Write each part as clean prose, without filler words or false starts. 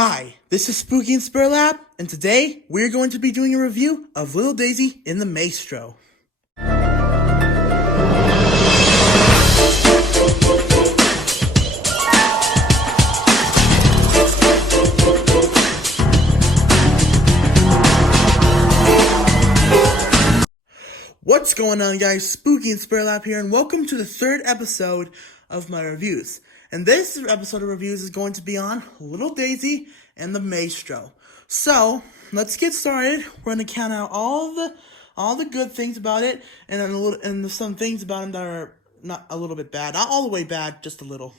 Hi, this is Spooky and Spur Lab, and today we're going to be doing a review of Little Daisy in the Maestro. What's going on, guys? Spooky and Spur Lab here, and welcome to the third episode of my reviews. And this episode of reviews is going to be on Little Daisy and the Maestro. So let's get started. We're going to count out all the good things about it, and some things about them that are not a little bit bad, not all the way bad, just a little.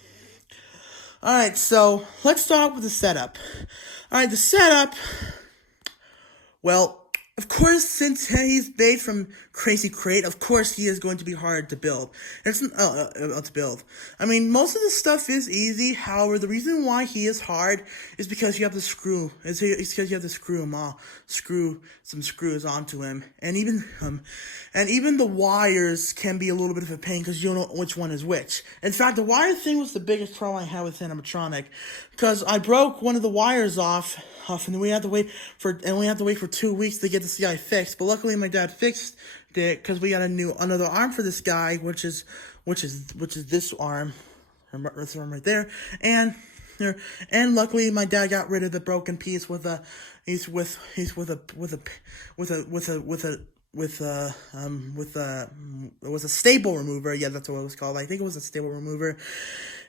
All right, so let's start with the setup. All right, the setup. Well, of course, since he's made from Crazy Crate, of course he is going to be hard to build. I mean, most of the stuff is easy. However, the reason why he is hard is because you have to screw. It's because you have to screw some screws onto him, and even the wires can be a little bit of a pain because you don't know which one is which. In fact, the wire thing was the biggest problem I had with Animatronic, because I broke one of the wires off, and we had to wait for 2 weeks to get this guy fixed. But luckily, my dad fixed it because we got another arm for this guy, which is this arm right there, and luckily my dad got rid of the broken piece with a stable remover. Yeah, that's what it was called. I think it was a stable remover,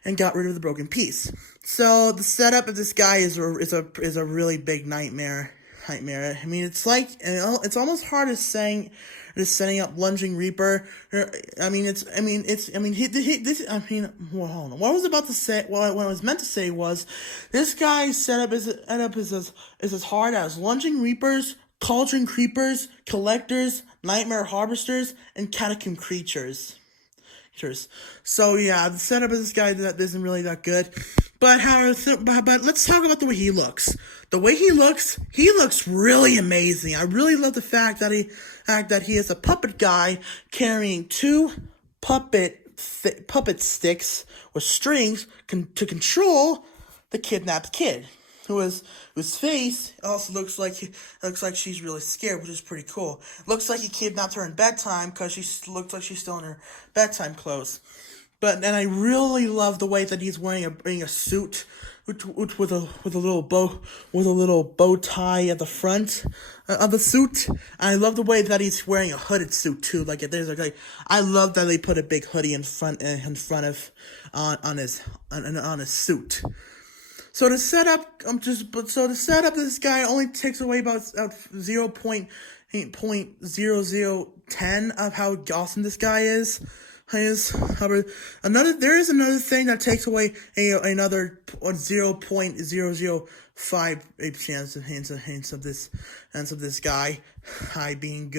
and got rid of the broken piece. So the setup of this guy is a really big nightmare. I mean, it's almost hard as setting up Lunging Reaper. What I was about to say, what I was meant to say was, this guy's setup is as hard as Lunging Reapers, Cauldron Creepers, Collectors, Nightmare Harvesters, and Catacomb Creatures. So yeah, the setup of this guy isn't really that good. But let's talk about the way he looks. The way he looks really amazing. I really love the fact that he is a puppet guy carrying two puppet sticks with strings to control the kidnapped kid, whose face also looks like she's really scared, which is pretty cool. Looks like he kidnapped her in bedtime because she looks like she's still in her bedtime clothes. But then I really love the way that he's wearing a suit with a little bow tie at the front of the suit. And I love the way that he's wearing a hooded suit too. I love that they put a big hoodie in front of on his suit. So the setup, this guy only takes away about 0.0010 of how awesome this guy is. However, there is another thing that takes away another 0.005 chance of this guy being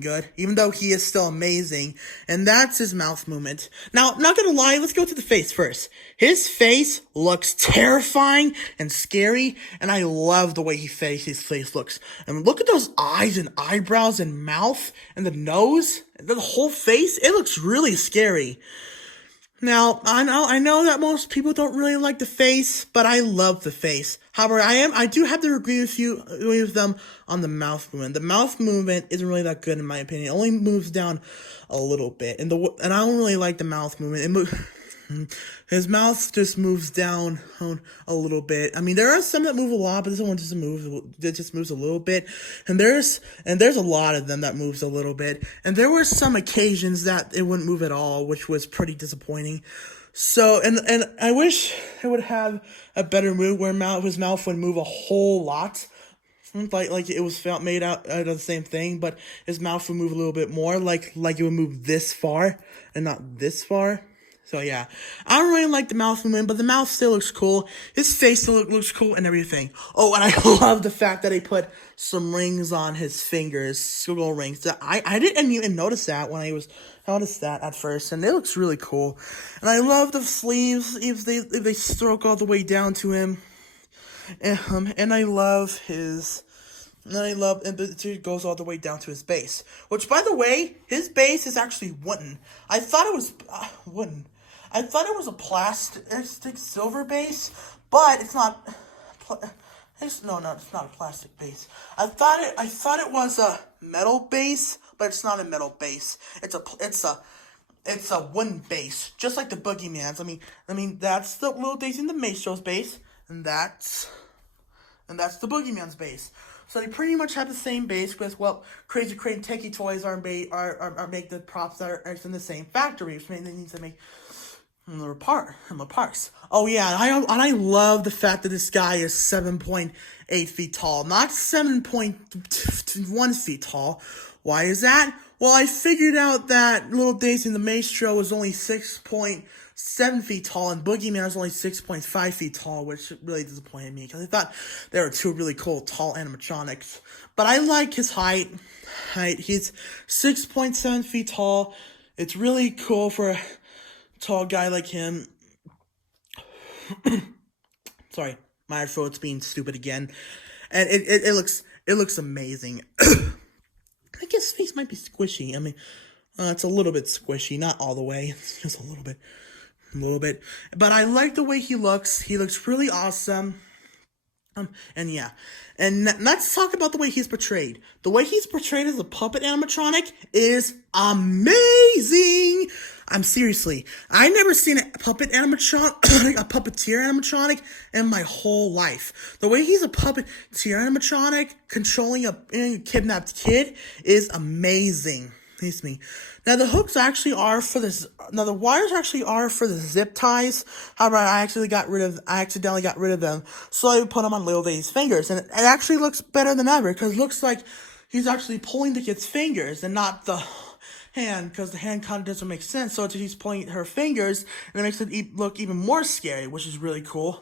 good, even though he is still amazing, and that's his mouth movement. Now, I'm not gonna lie, let's go to the face first. His face looks terrifying and scary, and I love the way his face looks. And look at those eyes and eyebrows and mouth and the nose, and the whole face. It looks really scary. Now, I know that most people don't really like the face, but I love the face. However, I do have to agree with them on the mouth movement. The mouth movement isn't really that good in my opinion. It only moves down a little bit, and I don't really like the mouth movement. His mouth just moves down a little bit. I mean, there are some that move a lot, but this one just moves a little bit. And there's a lot of them that moves a little bit. And there were some occasions that it wouldn't move at all, which was pretty disappointing. So, and I wish it would have a better move where his mouth would move a whole lot. Like it was made out of the same thing, but his mouth would move a little bit more, like it would move this far and not this far. So yeah, I don't really like the mouth movement, but the mouth still looks cool. His face still looks cool and everything. Oh, and I love the fact that they put some rings on his fingers, skull rings. I didn't even notice that at first, and it looks really cool. And I love the sleeves if they stroke all the way down to him. And I love it goes all the way down to his base. Which, by the way, his base is actually wooden. I thought it was wooden. I thought it was a plastic silver base, but it's not No, it's not a plastic base. I thought it was a metal base, but it's not a metal base. It's a wooden base, just like the Boogeyman's. I mean that's the Little Daisy and the Maestro's base, and that's the Boogeyman's base. So they pretty much have the same base, because Crazy Crane Techie Toys are make the props that are in the same factory, which means they need to make them parts. Oh yeah, and I love the fact that this guy is 7.8 feet tall, not 7.1 feet tall. Why is that? Well, I figured out that Little Daisy and the Maestro was only 6.7 feet tall, and Boogeyman was only 6.5 feet tall, which really disappointed me, because I thought they were two really cool, tall animatronics. But I like his height. He's 6.7 feet tall. It's really cool for a tall guy like him. Sorry, my throat's being stupid again. And it looks amazing. I guess his face might be squishy. I mean, it's a little bit squishy, not all the way. It's just a little bit. But I like the way he looks. He looks really awesome. And yeah. And let's talk about the way he's portrayed. The way he's portrayed as a puppet animatronic is amazing. Seriously, I never seen a puppet animatronic, a puppeteer animatronic in my whole life. The way he's a puppeteer animatronic controlling a kidnapped kid is amazing. Excuse me. Now the hooks actually are for this. Now the wires actually are for the zip ties. However, I accidentally got rid of them, so I put them on Little Daisy's fingers, and it actually looks better than ever, because it looks like he's actually pulling the kid's fingers and not the hand, because the hand kind of doesn't make sense. So he's pulling her fingers, and it makes it look even more scary, which is really cool.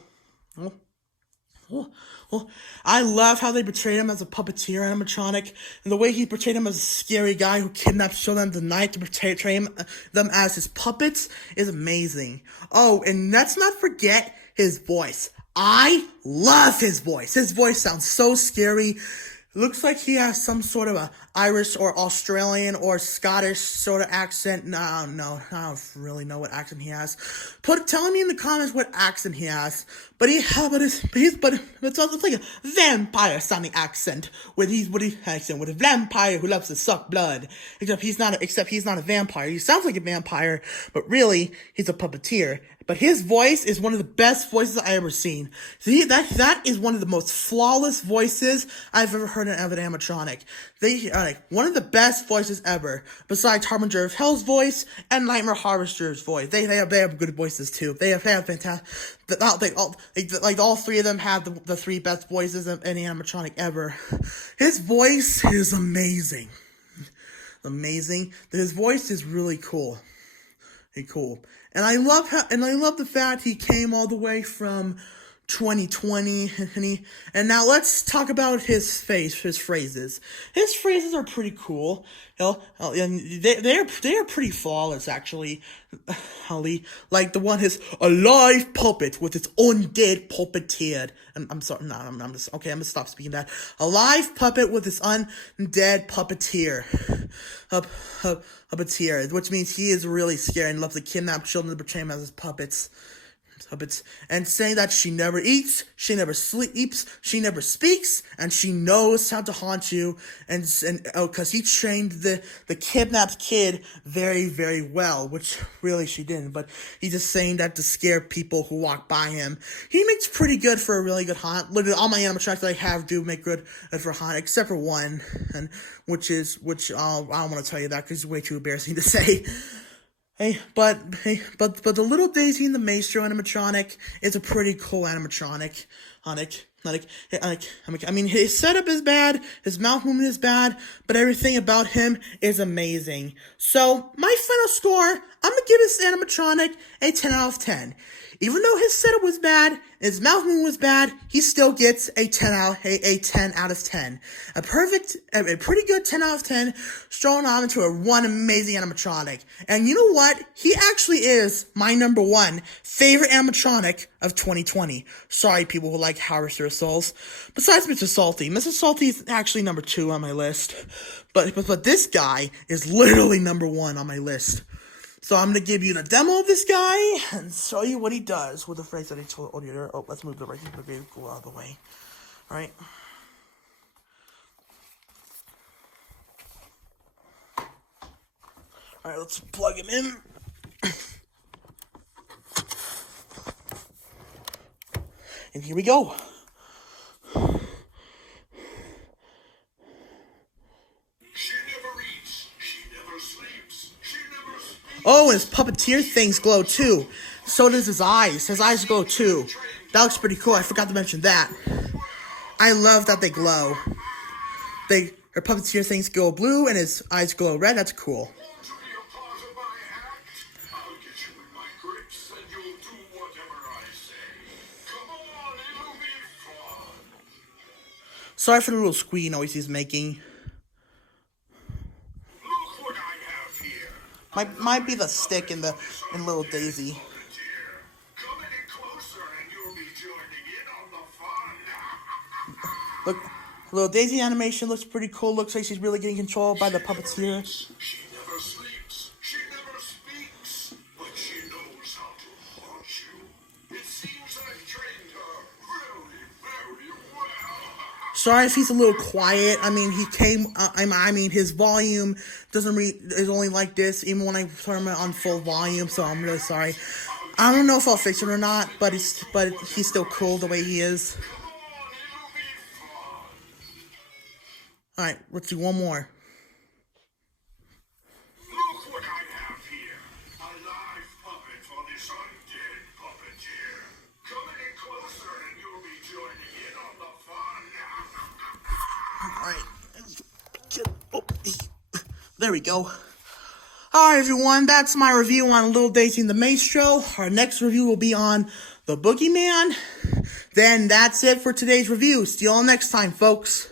I love how they portrayed him as a puppeteer animatronic, and the way he portrayed him as a scary guy who kidnaps children of the night to portray them as his puppets is amazing. Oh, and let's not forget his voice. I love his voice. His voice sounds so scary. Looks like he has some sort of a Irish or Australian or Scottish sort of accent. No, I don't really know what accent he has. Tell me in the comments what accent he has. But it's like a vampire sounding accent with a vampire who loves to suck blood. Except he's not a vampire. He sounds like a vampire, but really he's a puppeteer. But his voice is one of the best voices I ever seen. See, that is one of the most flawless voices I've ever heard of an animatronic. They are like one of the best voices ever, besides Harbinger of Hell's voice and Nightmare Harvester's voice. They have good voices too. They have fantastic. All three of them have the three best voices of any animatronic ever. His voice is amazing. His voice is really cool. And I love the fact he came all the way from 2020, and now let's talk about his phrases. His phrases are pretty cool. They are pretty flawless, actually. Like the one is a live puppet with its undead puppeteer. I'm sorry, no, I'm just okay. I'm gonna stop speaking that. A live puppet with its undead puppeteer. Puppeteer, which means he is really scary and loves to kidnap children to portray them as his puppets, and saying that she never eats, she never sleeps, she never speaks, and she knows how to haunt you, and because he trained the kidnapped kid very, very well, which really she didn't, but he's just saying that to scare people who walk by him. He makes pretty good for a really good haunt. Literally, all my animatronics that I have do make good for haunt, except for one, and which I don't want to tell you that because it's way too embarrassing to say. But the Little Daisy and the Maestro animatronic is a pretty cool animatronic. I mean, his setup is bad, his mouth movement is bad, but everything about him is amazing. So, my final score, I'm gonna give this animatronic a 10 out of 10. Even though his setup was bad, his mouth movement was bad, he still gets a 10 out of 10. A pretty good 10 out of 10, strolling on into one amazing animatronic. And you know what? He actually is my number one favorite animatronic of 2020. Sorry, people who like Harvester of Souls. Besides Mr. Salty. Mr. Salty is actually number 2 on my list. But this guy is literally number 1 on my list. So I'm going to give you the demo of this guy and show you what he does with the phrase that I told earlier. Oh, let's move the right vehicle out of the way. All right. All right, let's plug him in. And here we go. Oh, and his puppeteer things glow too. So does his eyes. His eyes glow too. That looks pretty cool. I forgot to mention that. I love that they glow. Her puppeteer things glow blue and his eyes glow red. That's cool. Sorry for the little squeaky noise he's making. Might be the stick in Little Daisy. Look, Little Daisy animation looks pretty cool. Looks like she's really getting controlled by the puppeteer. She never sleeps. She never speaks. But she knows how to haunt you. It seems I've trained her very, very well. Sorry if he's a little quiet. I mean, his volume is only like this, even when I turn it on full volume. So I'm really sorry. I don't know if I'll fix it or not, but he's still cool the way he is. All right, let's do one more. Look what I have here. A live puppet for this undead puppeteer. Come any closer and you'll be joining in on the fun. All right. There we go. All right, everyone. That's my review on Little Daisy and the Maestro. Our next review will be on the Boogeyman. Then that's it for today's review. See you all next time, folks.